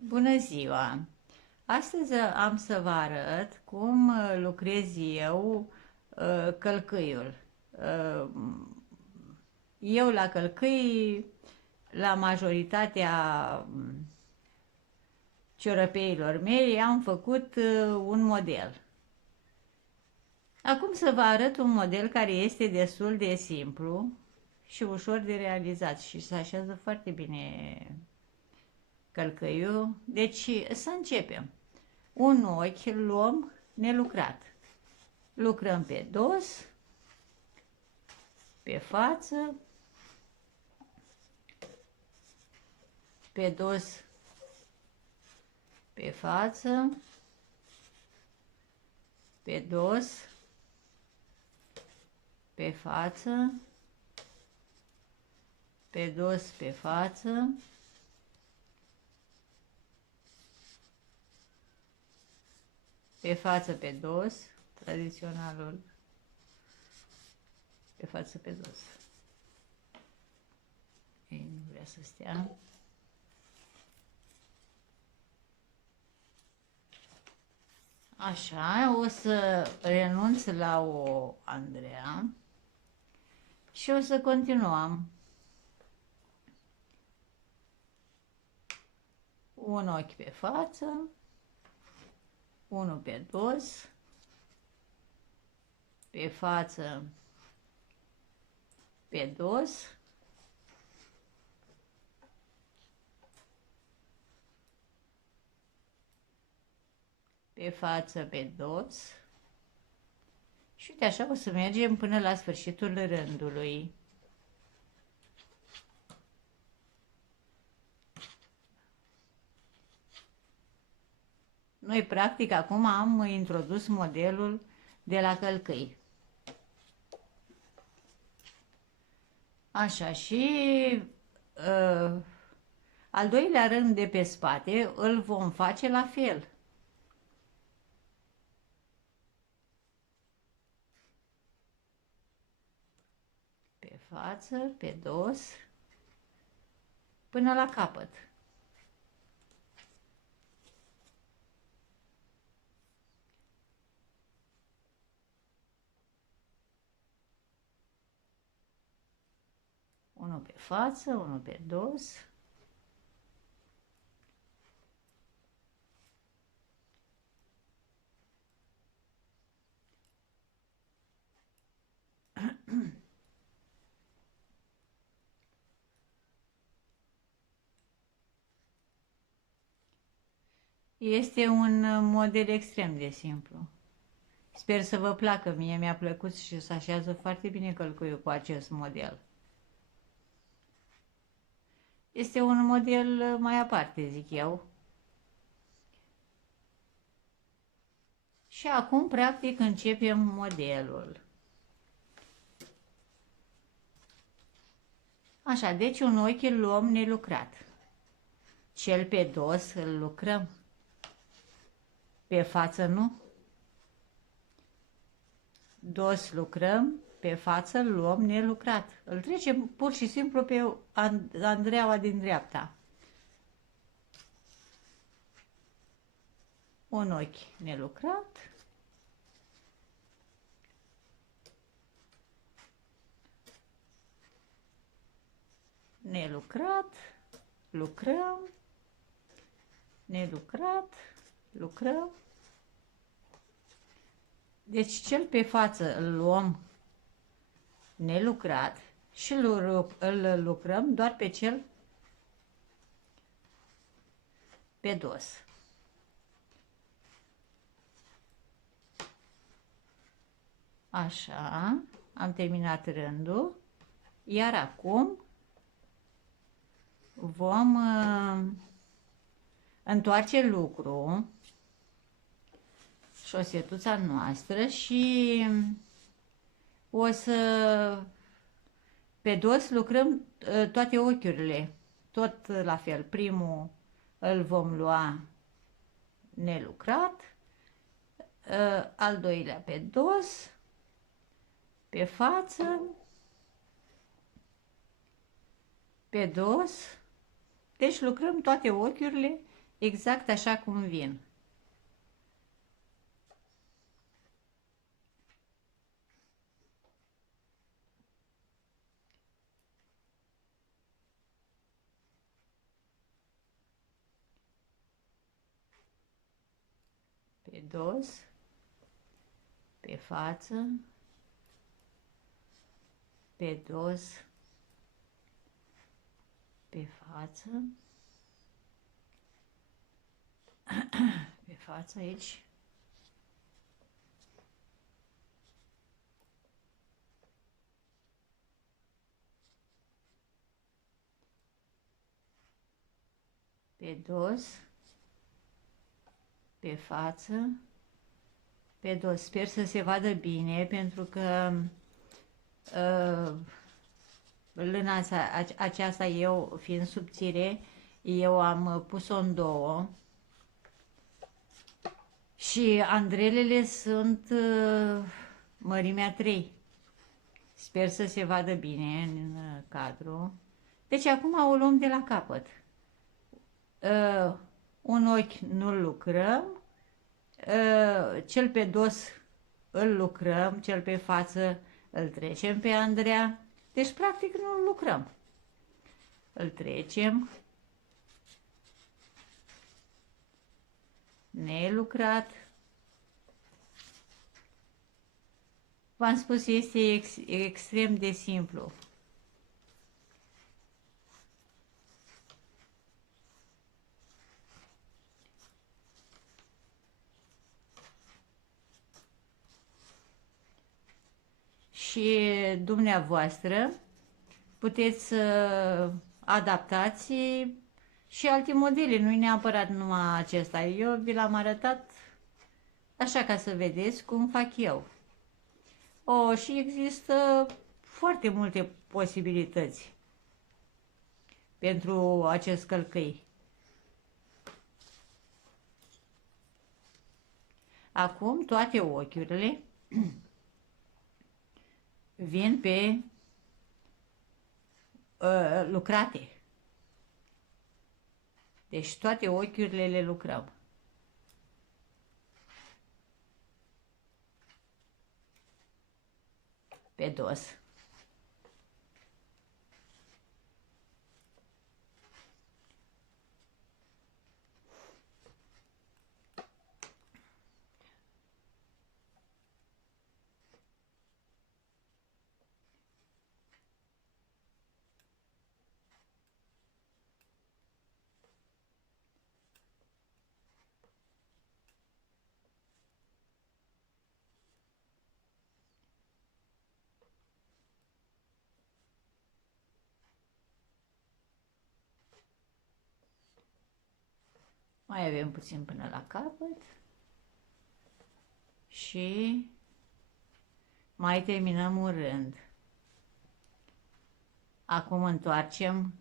Bună ziua! Astăzi am să vă arăt cum lucrez eu călcâiul. Uh, Eu la călcâi, la majoritatea ciorăpeilor mei, am făcut un model. Acum să vă arăt un model care este destul de simplu și ușor de realizat și se așează foarte bine călcâiul. Deci să începem. Un ochi îl luăm nelucrat. Lucrăm pe dos, pe față, pe dos, pe față, pe dos, pe față, pe dos, pe față, pe față, pe dos, tradiționalul, pe față, pe dos. Ei, nu vrea să stea. Așa, o să renunț la o Andreea și o să continuăm. Un ochi pe față, unul pe dos, pe față, pe dos, pe față, pe dos și uite așa o să mergem până la sfârșitul rândului. Noi practic acum am introdus modelul de la călcâi. Așa, și al doilea rând de pe spate îl vom face la fel. Pe față, pe dos, până la capăt. Unul pe față, unul pe dos. Este un model extrem de simplu. Sper să vă placă, mie mi-a plăcut și se așează foarte bine călcâiul cu acest model. Este un model mai aparte, zic eu. Și acum, practic, începem modelul. Așa, deci un ochi îl luăm nelucrat. Cel pe dos îl lucrăm. Pe față nu. Dos lucrăm, pe față îl luăm nelucrat. Îl trecem pur și simplu pe Andreaua din dreapta. Un ochi nelucrat. Nelucrat, lucrăm, nelucrat, lucrăm. Deci cel pe față îl luăm nelucrat și îl lucrăm doar pe cel pe dos. Așa, am terminat rândul, iar acum vom întoarce lucrul, șosetuța noastră și o să pe dos lucrăm toate ochiurile, tot la fel. Primul îl vom lua nelucrat, al doilea pe dos, pe față, pe dos. Deci lucrăm toate ochiurile exact așa cum vin. Pe dos, pe față, pe dos, pe față, pe față aici, pe dos, pe față, pe dos. Sper să se vadă bine, pentru că lâna aceasta, eu fiind subțire, eu am pus-o în două și andrelele sunt mărimea 3. Sper să se vadă bine în cadru. Deci acum o luăm de la capăt. Un ochi nu-l lucrăm, cel pe dos îl lucrăm, cel pe față îl trecem pe Andreea. Deci practic nu-l lucrăm. Îl trecem. Nelucrat. V-am spus, este extrem de simplu. Și dumneavoastră puteți să adaptați și alte modele, nu-i neapărat numai acesta. Eu vi l-am arătat așa ca să vedeți cum fac eu. Și există foarte multe posibilități pentru acest călcâi. Acum toate ochiurile vin pe lucrate. Deci toate ochiurile le lucrăm. Pe dos. Mai avem puțin până la capăt și mai terminăm un rând. Acum întoarcem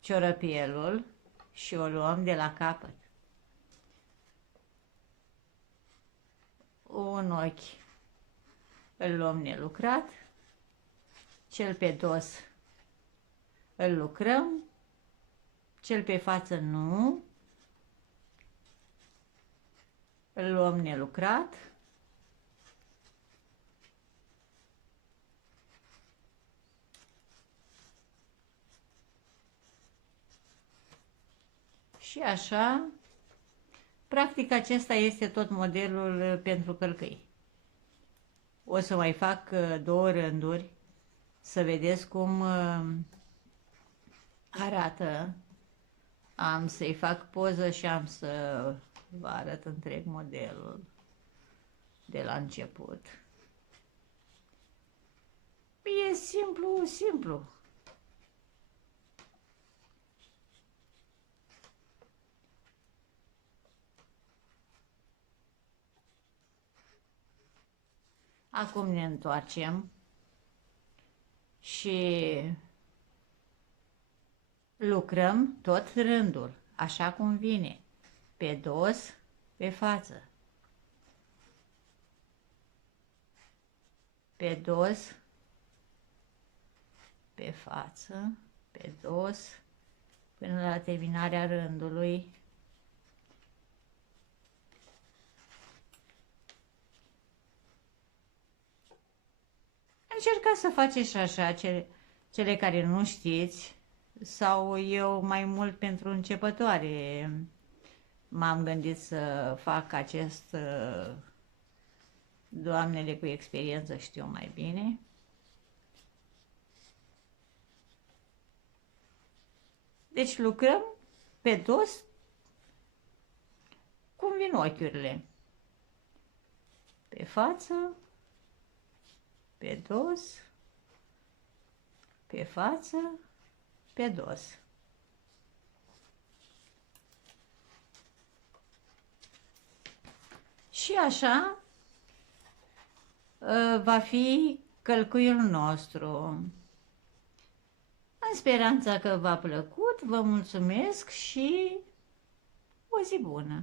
ciorăpielul și o luăm de la capăt. Un ochi îl luăm nelucrat, cel pe dos îl lucrăm, cel pe față nu, îl luăm nelucrat, și așa, practic acesta este tot modelul pentru călcâi. O să mai fac 2 rânduri să vedeți cum arată. Am să-i fac poză și am să vă arăt întreg modelul de la început. E simplu, simplu. Acum ne întoarcem și lucrăm tot rândul, așa cum vine, pe dos, pe față. pe dos, pe față, pe dos, până la terminarea rândului. Încercați să faceți și așa, cele care nu știți, sau eu mai mult pentru începătoare m-am gândit să fac acest, doamnele cu experiență știu mai bine. Deci lucrăm pe dos cum vin ochiurile. Pe față, pe dos, pe față, pe dos. Și așa va fi călcâiul nostru. În speranța că v-a plăcut, vă mulțumesc și o zi bună!